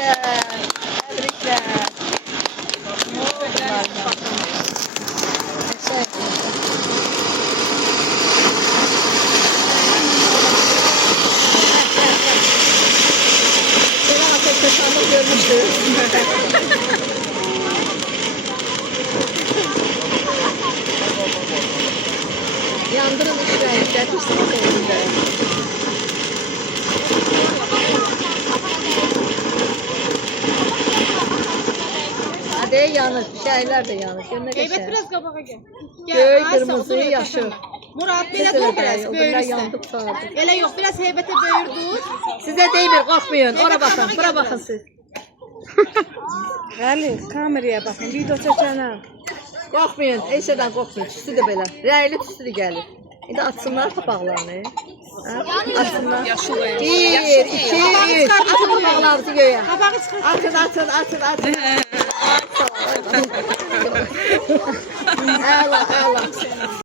Təbriklər. Selam Ateş'te görmüştük. Yandırın işleyin, gətirsiniz evində. Hadi yanır, şeyler de yanır. Görünə Evet qəşəng. biraz qabağa gəl. Göy, qırmızı, yaşıl. Murad belə dur biraz böyürsən. Yandık sağdı. Elə yox, biraz heybətə böyürdün. Sizə deymir, qorxmayın. Ora baxın, bura baxın siz. Bəli, kameraya baxın, video çəkənə. Qorxmayın, heç şeydən qorxmayın. Tüstü də belə. Rəyli tüstü də gəlir. İndi açsınlar qapaqlarını. Açsınlar. Bir, iki, üç. Atın qapaqlarınızı göyə. Qabağı çıxar. Atın.